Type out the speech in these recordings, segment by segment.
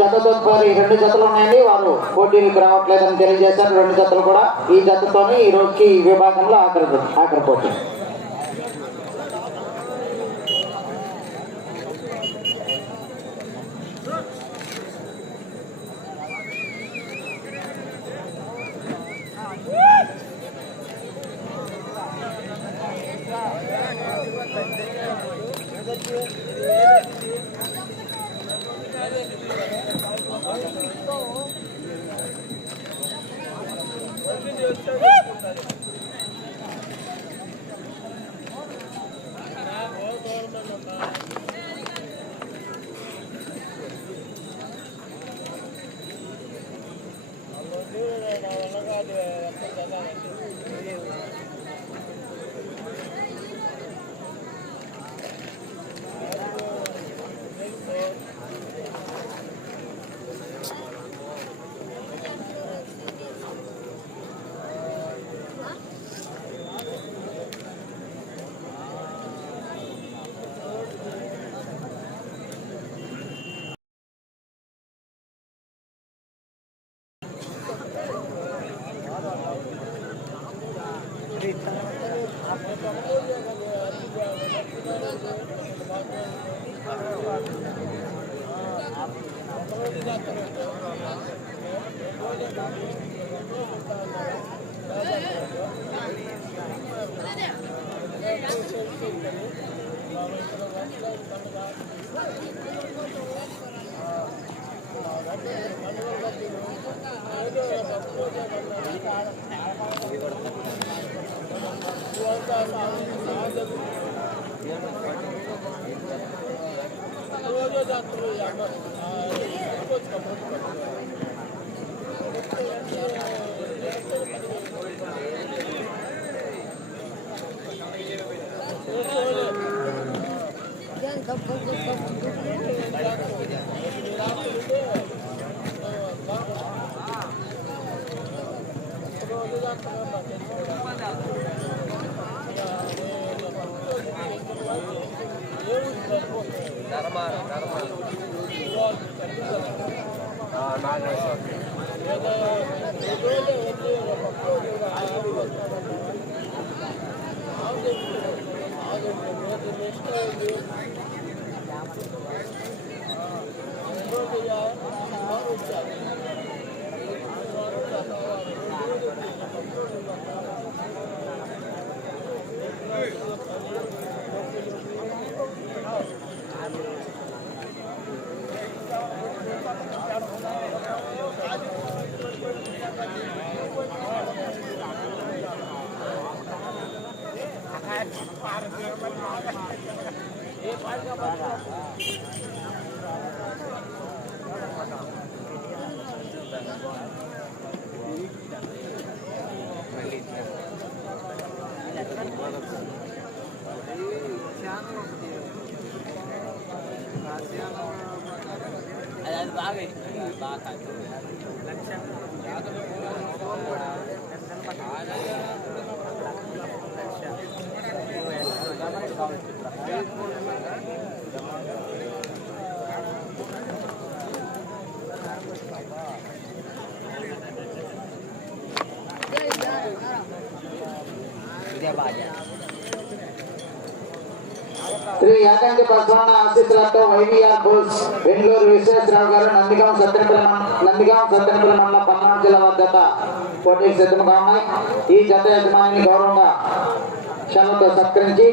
జతతో మరి రెండు జతలు ఉన్నాయండి వారు పోటీలకు రావట్లేదని తెలియజేశారు. రెండు జతలు కూడా ఈ జతతోనే ఈ రోజుకి ఈ విభాగంలో ఆఖరి ఆఖరి పోటీ. Darmar. అది బాగా ఎక్కువ బాగా శ్రీ యాగంటి బసవన్న ఆశీస్సులతో వైవిఆర్ బోస్ బెంగళూరు విశ్వేశ్వరరావు గారు నందిగాం సత్యనపల్లి మండ- నందిగాం సత్యనపల్లి మండలం పల్నాడు జిల్లా వారి జత పోటీకి సిద్ధంగా ఉన్నాయి ఈ జత యజమాని గౌరవంగా క్షణంతో సత్కరించి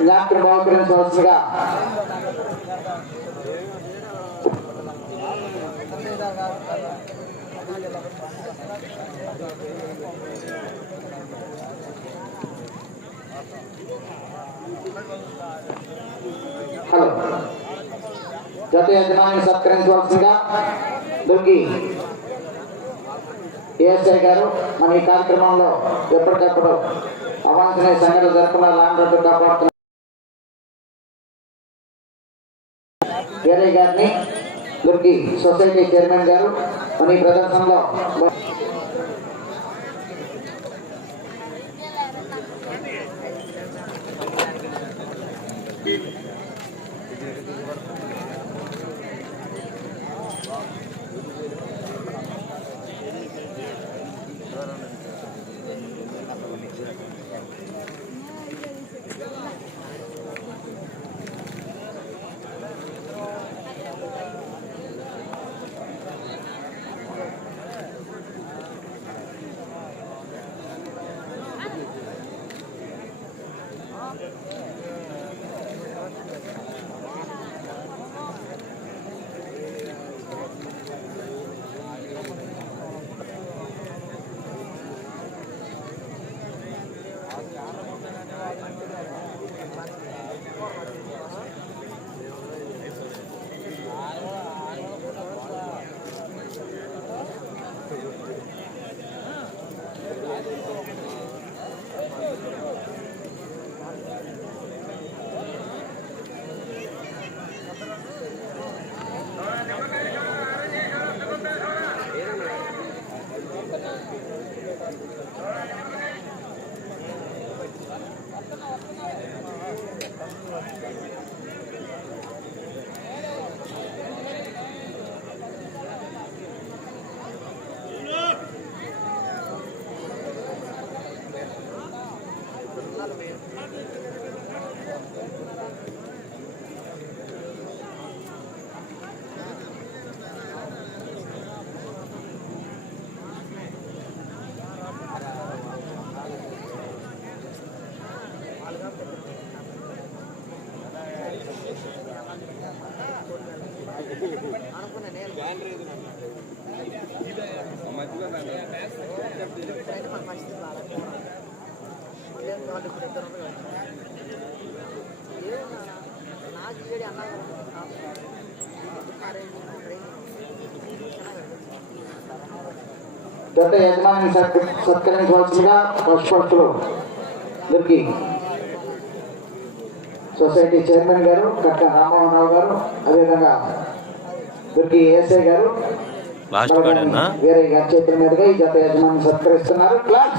జ్ఞాపకం బహుకరించవలసిందిగా హలో జత యజమాని సత్కరించవలసిందిగా దుర్గి ఏఎస్ఐ గారు మన ఈ కార్యక్రమంలో ఎప్పటికప్పుడు అవాంఛనీయ సంఘటన జరపకుండా లాండ్ రోడ్డు కాపాడుతున్న ఏరయ్య గారిని దుర్గి సొసైటీ చైర్మన్ గారు మన ఈ ప్రదర్శనలో జత యజమాని సత్కరించవలసిందిగా పశుపక్షులు దొరికి సొసైటీ చైర్మన్ గారు కట్ట రామ్మోహన్ రావు గారు అదేవిధంగా దొరికి ఏసఐ గారు. లాస్ట్ వేరే గారి చేతుల మీదుగా ఈ జత యజమాని సత్కరిస్తున్నారు. క్లాస్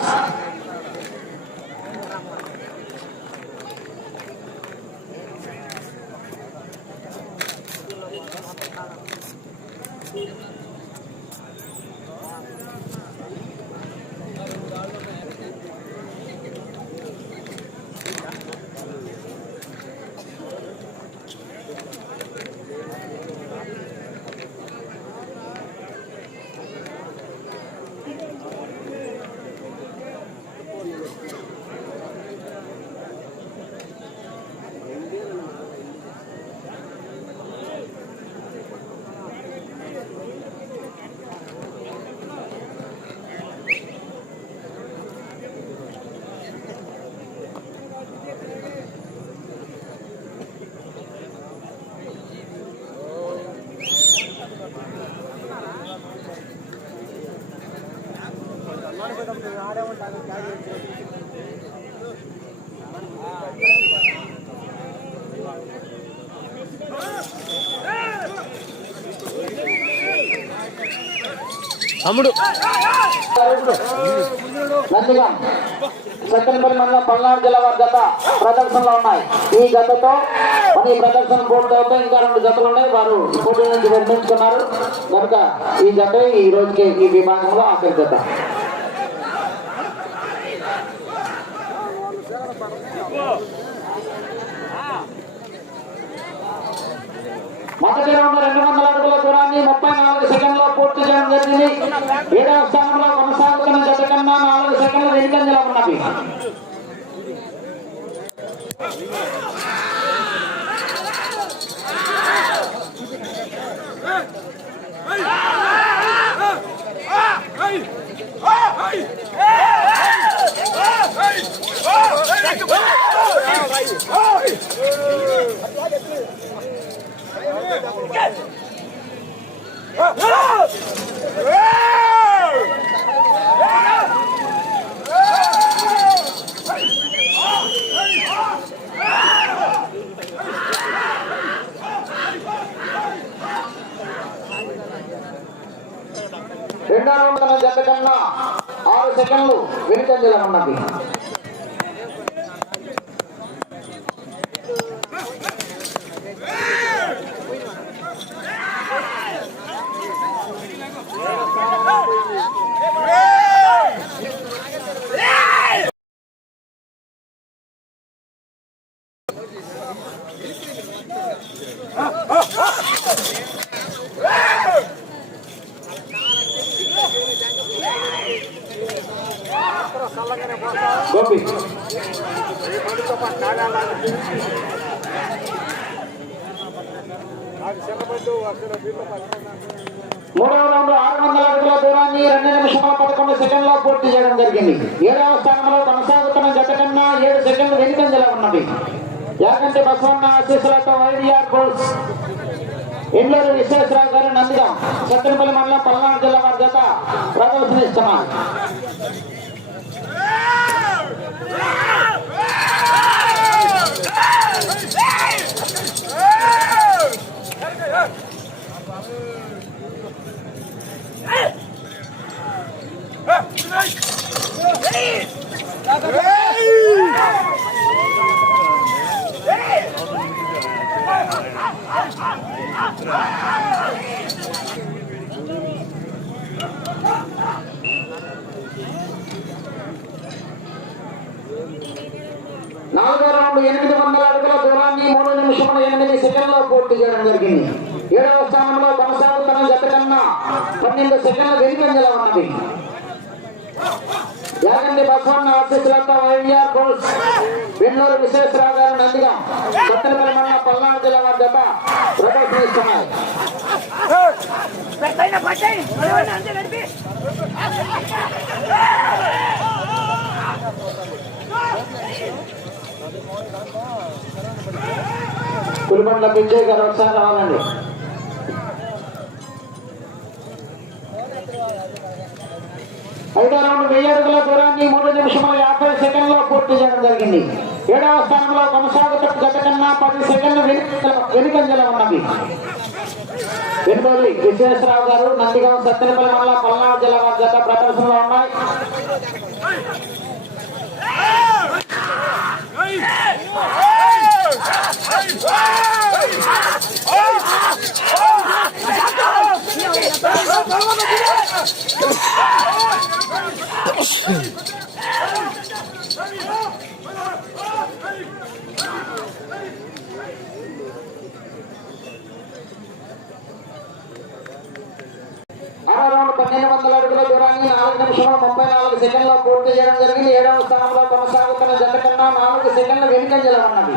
తమ్ముడు. నందిగా సత్తెనపల్లి మండలం పల్నాడు జిల్లా వారి గత ప్రదర్శనలో ఉన్నాయి. ఈ గతతో మరి ఈ ప్రదర్శన పూర్తవుతో ఇంకా రెండు గతలు ఉన్నాయి. వారు పోటీ నుంచి విరమించుకున్నారు కనుక ఈ గత ఈ రోజుకి ఈ విభాగంలో ఆఖరి గత మొదటి రౌండ్ రెండు వందల అడుగుల దూరాన్ని ముప్పై నాలుగు సెకండ్లో పూర్తి చేయడం జరిగింది. ఏడవ స్థానంలో కొనసాగుతున్న జత కన్నా నాలుగు సెకండ్లు వెనుకంజలో ఉన్నవి రెండో రౌండ్ జత కన్నా ఆరు సెకండ్లు వెనుకంజలో ఉన్నది. మూడవ రౌండ్ ఆరు వందల అడుగుల దూరాన్ని రెండు నిమిషాల పదకొండు సెకండ్లో పూర్తి చేయడం జరిగింది. ఏడవ స్థానంలో కొనసాగుతున్న గత కన్నా ఏడు సెకండ్లు వెనుకంజలో ఉన్నవి యాగంటి బసవన్న ఆశీస్సులతో వైడిఆర్ గోల్స్ ఇండ్లూరు విశ్వేశ్వరరావు గారు నందిగా సత్తెనపల్లి మండలం పల్నాడు జిల్లా వారి జత ప్రదర్శనిస్తున్నారు. నాలుగో రౌండ్ ఎనిమిది వందల అడుగుల దూరాన్ని మూడు నిమిషముల ఎనిమిది సెకండ్లో పూర్తి చేయడం జరిగింది ఏడవ స్థానంలో కొనసాగుతున్న జత కన్నా పన్నెండు సెకండ్ల వెనుకంజలో ఉన్నది యాగండి బసవన్న ఆశీస్సులంతా వైవిఆర్ కోల్స్ వెన్నూరు విశ్వేశ్వరరావు గారు నందిగా కొత్తపల్లి మండలం పల్నాడు జిల్లా వారి జత ప్రదర్శనిస్తున్నాయి Thank you. అంతే నడిపి పిచ్చయ్య గారు ఒకసారి రావాలండి. ఐదో రౌండ్ వెయ్యి అడుగుల దూరాన్ని మూడు నిమిషముల యాభై సెకండ్లో పూర్తి చేయడం జరిగింది. ఏడవ స్థానంలో కొనసాగుతున్న గత కన్నా పది సెకండ్లు వెనుకంజల వెనుకంజలో ఉన్నది విశ్వేశ్వరరావు గారు నందిగాం సత్యనపల్లి మళ్ళా పల్నాడు జిల్లా వారి జత ప్రదర్శనలో ఉన్నాయి ఆరో రౌండ్ పన్నెండు వందల అడుగుల దూరాన్ని నాలుగు నిమిషంలో ముప్పై నాలుగు సెకండ్లో పూర్తి చేయడం జరిగింది. ఏడవ స్థానంలో కొనసాగుతున్న జత కన్నా నాలుగు సెకండ్ల వెనుకంజలో ఉన్నది.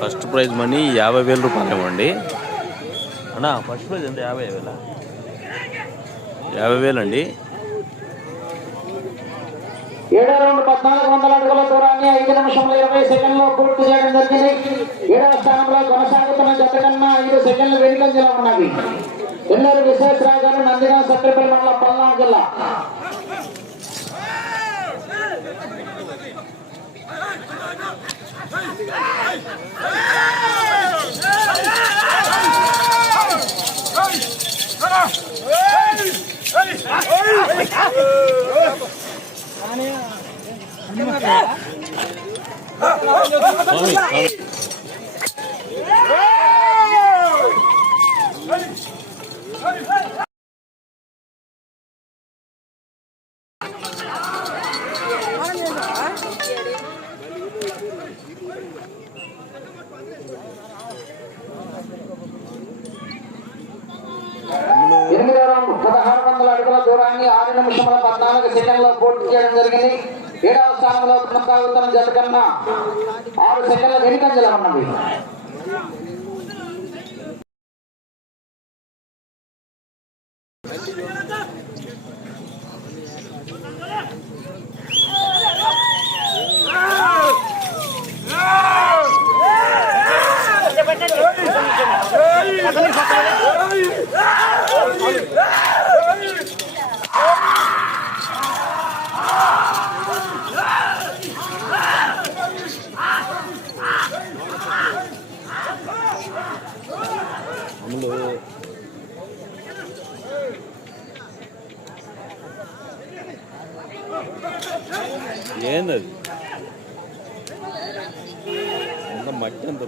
ఫస్ట్ ప్రైజ్ మనీ యాభై వేల రూపాయలు ఇవ్వండి. అన్నా ఫస్ట్ ప్రైజ్ అంటే యాభై వేల? యాభై వేలండి. ఏడో రెండు పద్నాలుగు వందల అడుగుల దూరాన్ని ఐదు నిమిషంలో ఇరవై సెకండ్లో పూర్తి చేయడం జరిగింది. ఏడవ స్థానంలో కొనసాగుతున్న జత కన్నా ఐదు సెకండ్లు వెనుకంజలో ఉన్నది ఎల్లూరు విశ్వేశ్వరరావు గారు నందిగా సత్యపల్లి మండలం పల్నాడు జిల్లా. స్వామి, స్వామి. ఎనిమిదో కొనసాగుతున్న ఆరు సెకండ్ల వెనుకంజలో ఉన్నది. ఏందది? అంత మట్టి అంత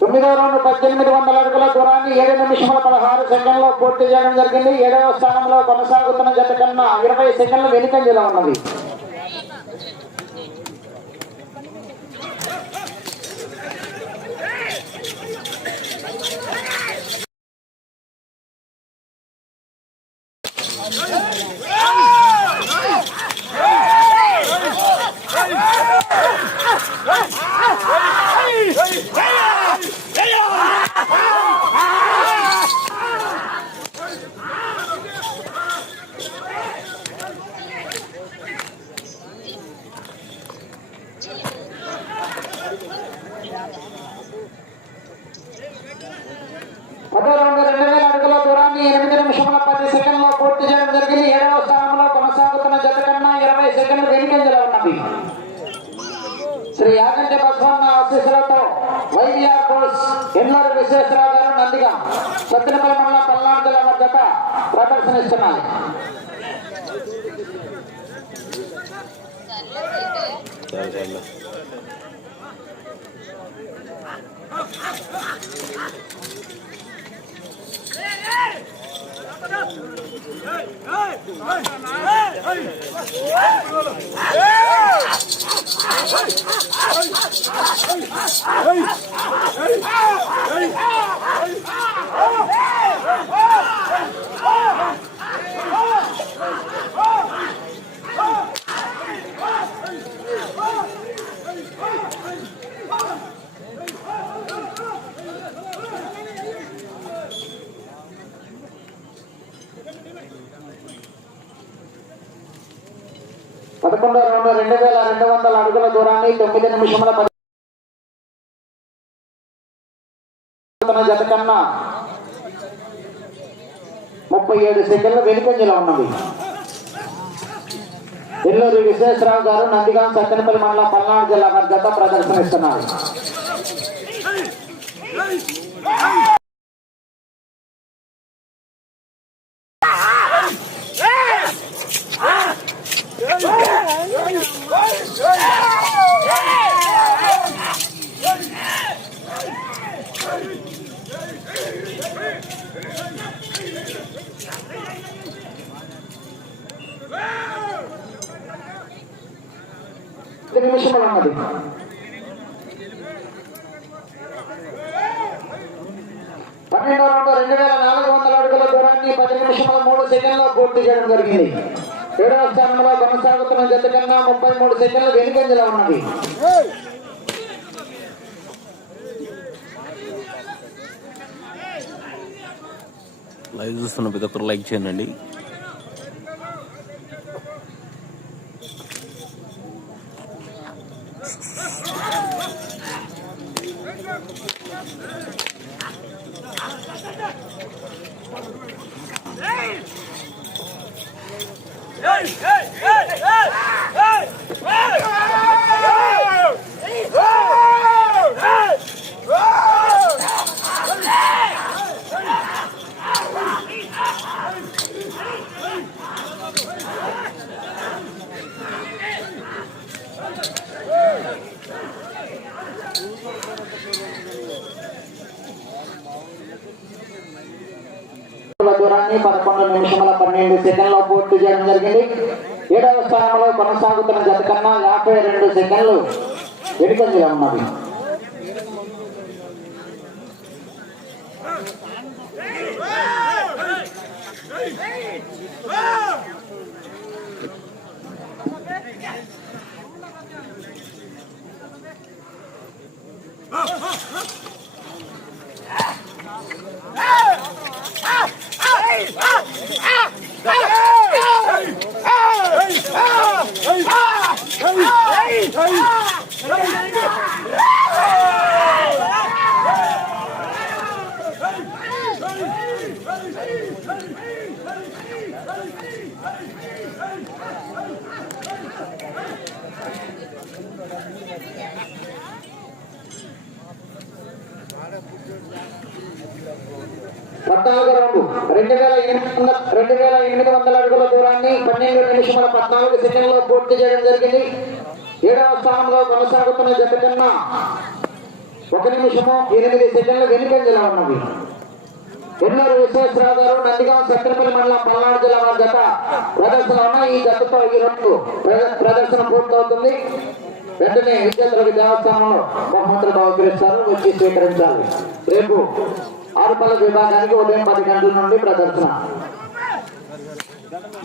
తొమ్మిదో రౌండ్ పద్దెనిమిది వందల అడుగుల దూరాన్ని ఏడు నిమిషముల పదహారు సెకండ్లో పూర్తి చేయడం జరిగింది. ఏడవ స్థానంలో కొనసాగుతున్న జత కన్నా ఇరవై సెకండ్లు వెనుకంజలో ఉన్నది పదో రౌండ్ రెండు వేల అడుగుల దూరాన్ని ఎనిమిది నిమిషముల పది సెకండ్లో పూర్తి చేయడం జరిగింది ఏడవ స్థానంలో కొనసాగుతున్న జత కన్నా ఇరవై సెకండ్లు వెనుకంజలో ఉన్నది శ్రీ యాగంటి బస్వన్న ఆశీస్సులతో వైవిఆర్ కోర్స్ ఎన్నూరు విశ్వేశ్వరరావు గారు నందిగా సత్యనపల్లి మండలం పల్నాడు జిల్లా వారి జత ప్రదర్శనిస్తున్నాయి సరే సరే పదకొండో రౌండ్ రెండు వేల రెండు వందల అడుగుల తొమ్మిది నిమిషముల పది జత కన్నా ముప్పై ఏడు సెకండ్లు వెనుకంజలో ఉన్నవి ఎల్లూరి విశ్వేశ్వరరావు గారు నందిగాం సత్తెనపల్లి మండలం పల్నాడు జిల్లా వారి జత ప్రదర్శనిస్తున్నారు పది నిమిషములు ఉన్నది పన్నెండు రౌండ్ రెండు వేల నాలుగు వందల అడుగుల దూరాన్ని పది నిమిషముల మూడు సెకండ్లో పూర్తి చేయడం జరిగింది ఏడవ స్థానంలో కొనసాగుతున్న జత కన్నా ముప్పై మూడు సెకండ్లు వెనుకంజలో ఉన్నది లైవ్ చూస్తున్న ప్రతి ఒక్కరు లైక్ చేయండి అడుగుల దూరాన్ని పదకొండు నిమిషముల పన్నెండు సెకండ్లో పూర్తి చేయడం జరిగింది ఏడవ స్థానంలో కొనసాగుతున్న జత కన్నా యాభై రెండు సెకండ్లు వెనుకంజలో ఉన్నది పద్నాలుగు రౌండ్ రెండు వేల ఎనిమిది వందల రెండు వేల ఎనిమిది వందల అడుగుల దూరాన్ని పన్నెండు నిమిషముల పద్నాలుగు సెకండ్లో పూర్తి చేయడం జరిగింది. ఏడవ స్థానంలో కొనసాగుతున్న జత కన్నా ఒక నిమిషము ఎనిమిది సెకండ్లు వెనుకంజలో ఉన్నది. ఎన్నూరు విశ్వేశ్వరరావు గారు నందిగాం సత్తెనపల్లి మండలం పల్నాడు జిల్లా వారి జత ప్రదర్శన ఉన్న ఈ జతతో ఈ రెండు ప్రదర్శన పూర్తవుతుంది. వెంటనే విద్యార్థులకు దేవస్థానంలో బహుమతులు బహుకరిస్తారు వచ్చి స్వీకరించాలి. రేపు ఆరుపల్ల విభాగానికి ఉదయం పది గంటల నుండి ప్రదర్శన. Oh!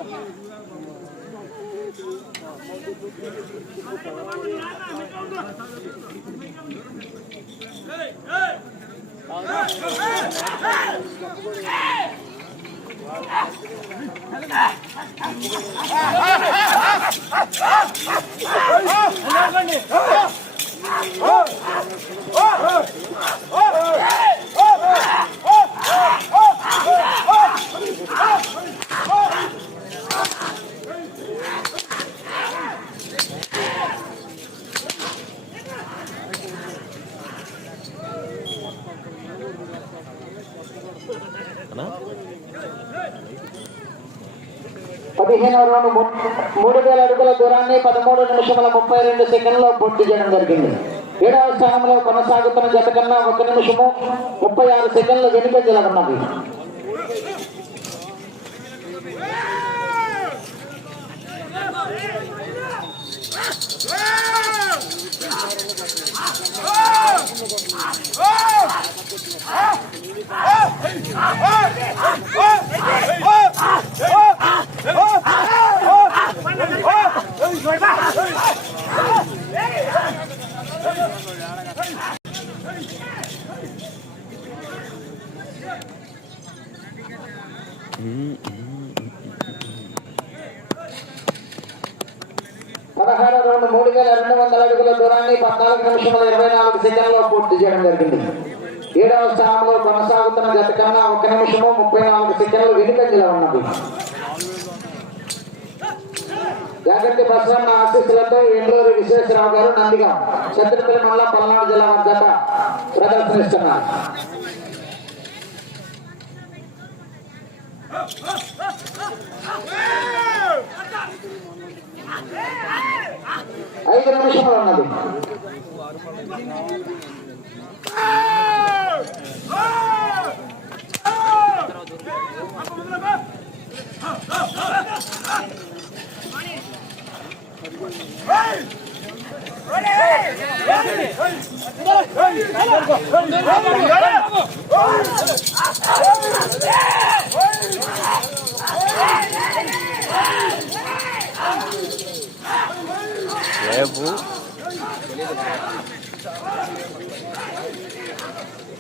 పదిహేను రౌండ్ ము- మూడు వేల అడుగుల దూరాన్ని పదమూడు నిమిషముల ముప్పై రెండు సెకండ్లో పూర్తి చేయడం జరిగింది ఏడవ స్థానంలో కొనసాగుతున్న జత కన్నా ఒక నిమిషము ముప్పై ఆరు సెకండ్లు వెనుక నిలబడినది పదహారు మూడు వేల రెండు వందల అడుగుల దూరాన్ని పద్నాలుగు నిమిషముల ఇరవై నాలుగు సెకండ్లో పూర్తి చేయడం జరిగింది. ఏడవ స్థానంలో కొనసాగుతున్న గత కన్నా ఒక నిమిషము ముప్పై నాలుగు సెకండ్లు వెనుకంజలో ఉన్నది. జాగ్రత్త బసవన్న ఆశీస్సులతో ఎండూరు విశ్వేశ్వరరావు గారు నందిగా చంద్రపల్లి మండలం పల్నాడు జిల్లా జత ప్రదర్శనిస్తున్నారు. ఐదు నిమిషములు ఉన్నది. రేపు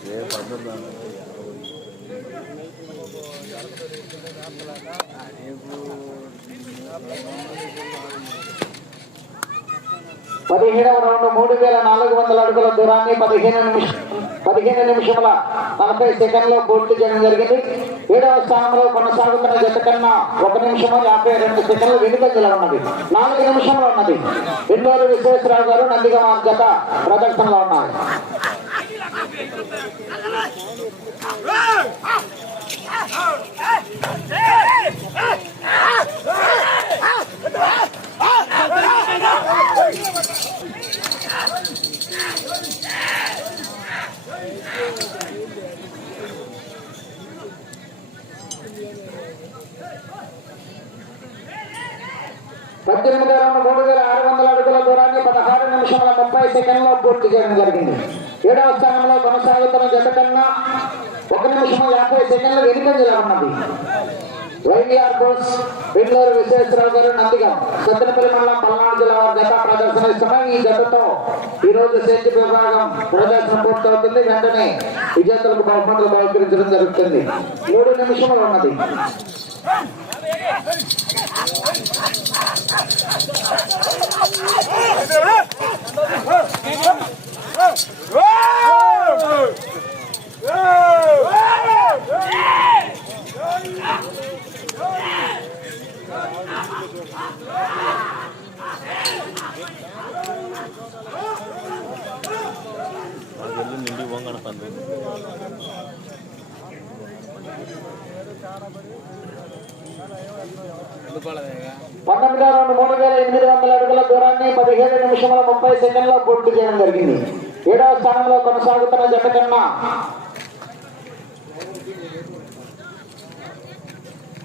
రేపు అందరు పదిహేడవ రౌండ్ మూడు వేల నాలుగు వందల అడుగుల దూరాన్ని పదిహేను నిమిషం పదిహేను నిమిషముల నలభై సెకండ్లో పూర్తి చేయడం జరిగింది. ఏడవ స్థానంలో కొనసాగుతున్న జత కన్నా ఒక నిమిషము యాభై రెండు సెకండ్లు వెనుకంజలో ఉన్నది. నాలుగు నిమిషంలో ఉన్నది. ఎన్నోరు విశ్వేశ్వరరావు గారు నందిగా జత ప్రదర్శనలో ఉన్నారు. పద్దెనిమిది రౌండ్ మూడు వేల ఆరు వందల అడుగుల దూరాన్ని పదహారు నిమిషాల ముప్పై సెకండ్లో పూర్తి చేయడం జరిగింది. ఏడవ స్థానంలో కొనసాగుతున్న జత కన్నా ఒక నిమిషం యాభై సెకండ్లు వెనుకంజలో ఉన్నది వైవిఆర్ బోస్ బెంగళూరు విశ్వేశ్వరరావు గారు నందిగా సత్తెనపల్లి మండలం పల్నాడు జిల్లా వారి జత ప్రదర్శన ఇస్తున్నాం ఈ జతతో ఈ రోజు సేద్య విభాగం ప్రదర్శన పూర్తవుతుంది వెంటనే విజేతలకు బహుమతులు బహుకరించడం జరుగుతుంది మూడు నిమిషంలో ఉన్నది మాకు వెళ్ళి రెండు మూడు వేల ఎనిమిది వందల అడుగుల దూరాన్ని పదిహేను నిమిషముల ముప్పై సెకండ్లో పూర్తి చేయడం జరిగింది. ఏడవ స్థానంలో కొనసాగుతున్న జత కన్నా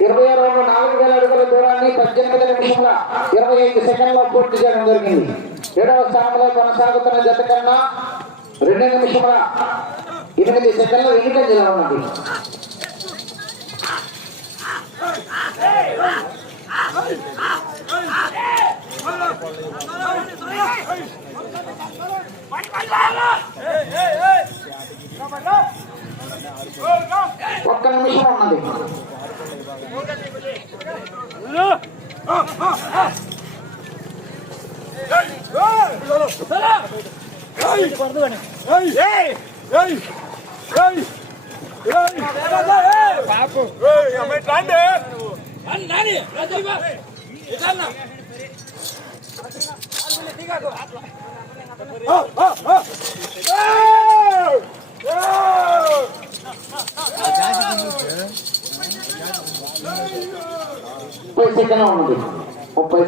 ఇరవై రెండు నాలుగు వేల అడుగుల దూరాన్ని పద్దెనిమిది నిమిషంలో ఇరవై ఐదు సెకండ్లో పూర్తి చేయడం జరిగింది ఏడవ స్థానంలో కొనసాగుతున్న జత కన్నా రెండు నిమిషముల ఎనిమిది సెకండ్లు ఎన్నిక చేయాలన్నది Hey, hey, hey! ఒక్క నిమిషం ఉన్నది బాబు ముప్పై సెకండ్ ఉన్నది. ముప్పై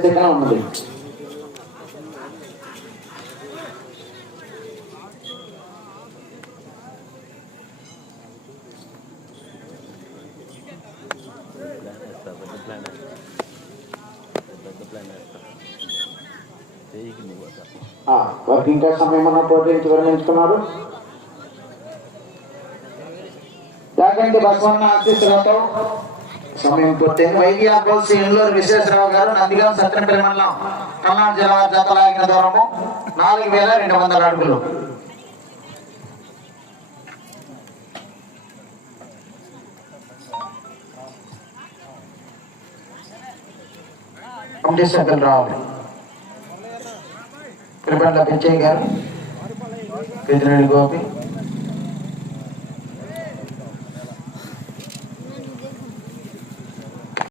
ఆ, ఉన్నది ఇంకా సమయం అన్న పోటీ నుంచి విరమించుకున్నారు యాగంటి బసవన్న ఆశీస్సులతో సమయం పూర్తయింది వైవిఆర్ బోల్స్ ఇండ్లూరు విశ్వేశ్వరరావు గారు నందిగాం సత్యనపల్లి మండలం కల్లాం జిల్లా జతలాగిన దూరము నాలుగు వేల రెండు వందల అడుగులు. కమిటీ రావాలి తిరుపతి పెంచయ్య గారు. గోపి.